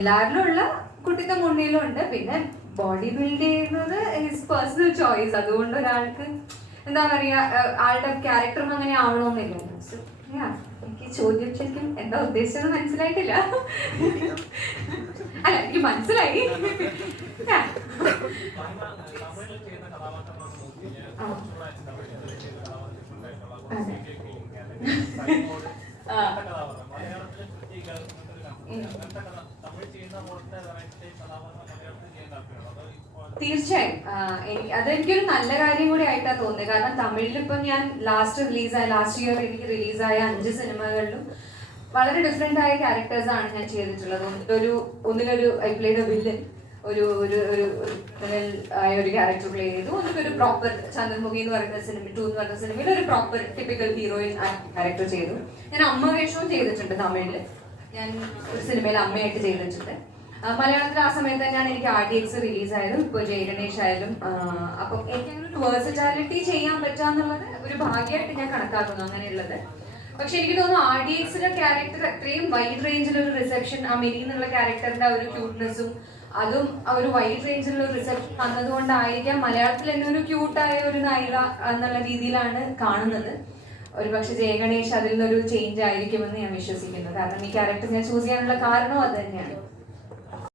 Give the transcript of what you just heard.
എല്ലാവരിലും ഉള്ള കുട്ടിത്തം ഉണ്ണിയിലും ഉണ്ട്. പിന്നെ ബോഡി ബിൽഡ് ചെയ്യുന്നത് ഹിസ് പേഴ്സണൽ ചോയ്സ് അതുകൊണ്ട് ഒരാൾക്ക് എന്താ പറയാ ആളുടെ ക്യാരക്ടറും അങ്ങനെ ആവണമെന്നില്ല. എനിക്ക് ചോദ്യം ശരിക്കും എന്താ ഉദ്ദേശിച്ചത് മനസ്സിലായിട്ടില്ല. അല്ല എനിക്ക് മനസ്സിലായി. അതെ. തീർച്ചയായും. അതെനിക്കൊരു നല്ല കാര്യം കൂടി ആയിട്ടാ തോന്നിയത് കാരണം തമിഴിൽ ഇപ്പൊ ഞാൻ ലാസ്റ്റ് റിലീസായ ലാസ്റ്റ് ഇയർ എനിക്ക് റിലീസായ അഞ്ച് സിനിമകളിലും വളരെ ഡിഫറെന്റ് ആയ ക്യാരക്ടേഴ്സ് ആണ് ഞാൻ ചെയ്തിട്ടുള്ളത്. ഒരു ഒന്നിലൊരു ഐ പ്ലേഡ് വില്ലൻ ഒരു ഒരു ഒരു ആയ ഒരു ക്യാരക്ടർ പ്ലേ ചെയ്തു. ഒന്നിലൊരു പ്രോപ്പർ ചന്ദ്രമുഖി എന്ന് പറയുന്ന സിനിമ ടു എന്ന് പറയുന്ന സിനിമയിൽ ഒരു പ്രോപ്പർ ടിപ്പിക്കൽ ഹീറോയിൻ ക്യാരക്ടർ ചെയ്തു. ഞാൻ അമ്മ വേഷവും ചെയ്തിട്ടുണ്ട് തമിഴിൽ. ഞാൻ ഒരു സിനിമയിൽ അമ്മയായിട്ട് ചെയ്തിട്ടുണ്ട് മലയാളത്തിൽ ആ സമയത്ത് തന്നെയാണ് എനിക്ക് ആർ ഡി എക്സ് റിലീസ് ആയതും ഇപ്പോൾ ജയഗണേഷ് ആയാലും അപ്പം എനിക്ക് അങ്ങനെ ഒരു വേഴ്സിറ്റാലിറ്റി ചെയ്യാൻ പറ്റാന്നുള്ളത് ഒരു ഭാഗ്യമായിട്ട് ഞാൻ കണക്കാക്കുന്നു അങ്ങനെയുള്ളത്. പക്ഷെ എനിക്ക് തോന്നുന്നു ആർ ഡി എക്സിന്റെ ക്യാരക്ടർ അത്രയും വൈഡ് റേഞ്ചിലൊരു റിസപ്ഷൻ ആ മിനി എന്നുള്ള ക്യാരക്ടറിന്റെ ഒരു ക്യൂട്ട്നെസ്സും അതും ഒരു വൈഡ് റേഞ്ചിലുള്ള റിസപ്ഷൻ വന്നതുകൊണ്ടായിരിക്കാം മലയാളത്തിൽ എന്നെ ഒരു ക്യൂട്ടായ ഒരു നായിക എന്നുള്ള രീതിയിലാണ് കാണുന്നത്. ഒരു പക്ഷെ ജയഗണേഷ് അതിൽ നിന്നൊരു ചേഞ്ച് ആയിരിക്കുമെന്ന് ഞാൻ വിശ്വസിക്കുന്നു. കാരണം ഈ ക്യാരക്ടർ ഞാൻ ചൂസ് ചെയ്യാനുള്ള കാരണവും അത് തന്നെയാണ്.